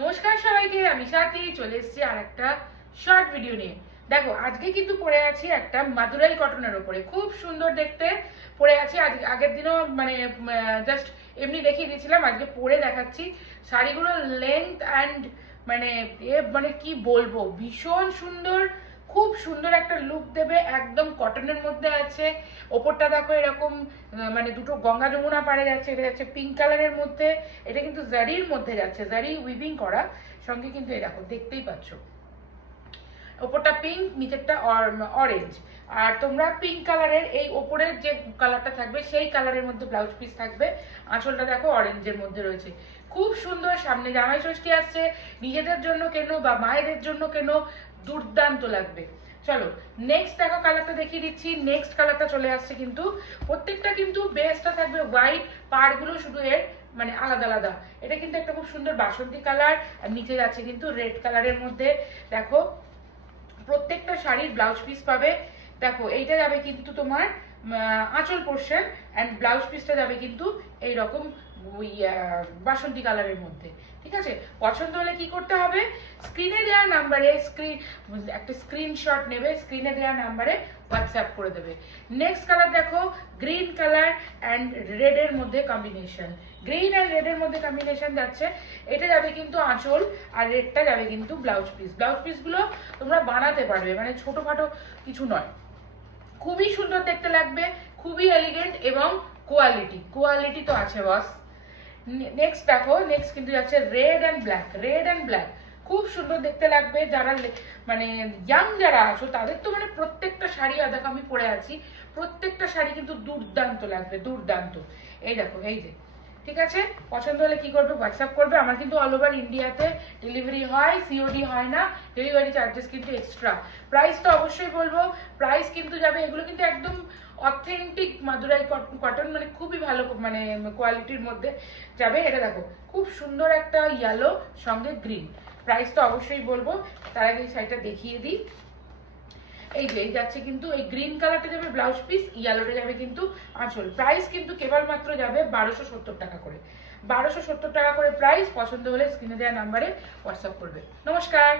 নমস্কার সবাইকে, আমি সাথী চলে এসেছি আর একটা শর্ট ভিডিও নিয়ে। দেখো, আজকে কিন্তু পরে আছি একটা মাদুরাই কটনের উপরে, খুব সুন্দর দেখতে পরে আছি। আগের দিনও মানে জাস্ট এমনি দেখিয়ে দিয়েছিলাম, আজকে পরে দেখাচ্ছি। শাড়িগুলো লেন্থ অ্যান্ড মানে মানে কি বলবো, ভীষণ সুন্দর, খুব সুন্দর একটা লুক দেবে। একদম কটনের মধ্যে আছে। ওপরটা দেখো এরকম মানে দুটো গঙ্গা যমুনা পাড়ে যাচ্ছে। এটা যাচ্ছে পিঙ্ক কালারের মধ্যে, এটা কিন্তু জারির মধ্যে যাচ্ছে, জারি উইভিং করা। সঙ্গে কিন্তু এই দেখো, দেখতেই পাচ্ছ ওপরটা পিঙ্ক, নিচেরটা অরেঞ্জ। আর তোমরা পিঙ্ক কালারের এই ওপরের যে কালারটা থাকবে সেই কালারের মধ্যে ব্লাউজ পিস থাকবে। আঁচলটা দেখো অরেঞ্জের মধ্যে রয়েছে, খুব সুন্দর। সামনে জামাই ষষ্ঠী আসছে, নিজেদের জন্য কেন বা মায়েদের জন্য কেন, দুর্দান্ত লাগবে। চলো নেক্সট দেখো কালারটা দেখিয়ে দিচ্ছি। নেক্সট কালারটা চলে আসছে, কিন্তু প্রত্যেকটা কিন্তু বেসটা থাকবে হোয়াইট, পাড়গুলো শুধু এর মানে আলাদা আলাদা। এটা কিন্তু একটা খুব সুন্দর বাসন্তী কালার, আর নিচে যাচ্ছে কিন্তু রেড কালারের মধ্যে। দেখো প্রত্যেকটা শাড়ির ব্লাউজ পিস পাবে। দেখো এইটা যাবে কিন্তু তোমার আঁচল পোর্শন, অ্যান্ড ব্লাউজ পিসটা যাবে কিন্তু এইরকম ওই বাসন্তী কালারের মধ্যে। ঠিক আছে, পছন্দ হলে কি করতে হবে, স্ক্রিনে দেওয়া নাম্বারে একটা স্ক্রিনশট নেবে, স্ক্রিনে দেওয়া নাম্বারে হোয়াটসঅ্যাপ করে দেবে। নেক্সট কালার দেখো, গ্রিন কালার অ্যান্ড রেডের মধ্যে কম্বিনেশন। গ্রিন অ্যান্ড রেডের মধ্যে কম্বিনেশন যাচ্ছে। এটা যাবে কিন্তু আঁচল, আর রেডটা যাবে কিন্তু ব্লাউজ পিস। ব্লাউজ পিসগুলো তোমরা বানাতে পারবে, মানে ছোটোখাটো কিছু নয়, খুবই সুন্দর দেখতে লাগবে, খুবই এলিগেন্ট এবং কোয়ালিটি তো আছে বস। নেক্সট দেখো, নেক্সট কিন্তু যাচ্ছে red and black. Red and black খুব সুন্দর দেখতে লাগবে। যারা মানে ইয়াং যারা আছো তাদের তো মানে প্রত্যেকটা শাড়ি, দেখো আমি পরে আছি, প্রত্যেকটা শাড়ি কিন্তু দুর্দান্ত লাগবে, দুর্দান্ত। এই দেখো, এই যে ঠিক আছে, পছন্দ হলে কি করবে, হোয়াটসঅ্যাপ করবে। আমার কিন্তু অল ওভার ইন্ডিয়াতে ডেলিভারি হয়, সিওডি হয় না, ডেলিভারি চার্জেস কিন্তু এক্সট্রা। প্রাইস তো অবশ্যই বলবো, প্রাইস কিন্তু যাবে, এগুলো কিন্তু একদম অথেন্টিক মাদুরাই কটন, মানে খুবই ভালো মানে কোয়ালিটির মধ্যে যাবে। এটা দেখো খুব সুন্দর একটা ইয়েলো সঙ্গে গ্রিন। প্রাইস তো অবশ্যই বলবো, তার আগে এই শাড়িটা দেখিয়ে দিই। এই যে এই যাচ্ছে কিন্তু এই গ্রিন কালারটা যাবে ব্লাউজ পিস, ইয়েলোটা যাবে কিন্তু আঁচল। প্রাইস কিন্তু কেবলমাত্র যাবে 1270 টাকা করে, 1270 টাকা করে প্রাইস। পছন্দ হলে স্ক্রিনে দেওয়া নাম্বারে হোয়াটসঅ্যাপ করবে। নমস্কার।